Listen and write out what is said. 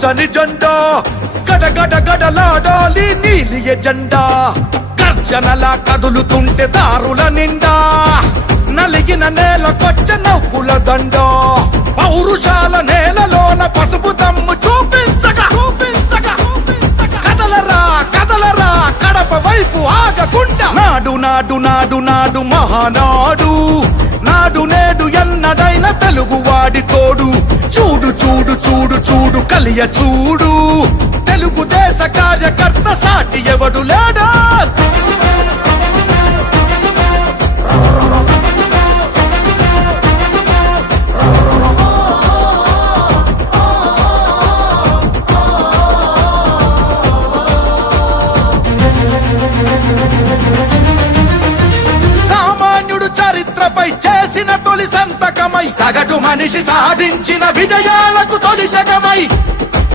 చని జెండా గడగడ గడలాడాలి నీలి ఎజెండా గర్జనలా కదులుతుంటే దారుల నిండా నలిగిన నేలకొచ్చ నవ్వుల దండ పౌరుషాల నేలలోన పసుపు దమ్ము చూపించగా కదలరా కదలరా కడప వైపు ఆగకుండా నాడు నాడు నాడు నాడు మహానాడు నాడు నేడు ఎన్నడైన తెలుగువాడి తోడు చూడు చూడు చూడు చూడు కలియ చూడు తెలుగుదేశ కార్యకర్త సాటి ఎవడు లేడా సామాన్యుడు చరిత్రపై చేసిన తొలి సంతకమై సగటు మనిషి సాధించిన విజయాలకు తొలి శకమై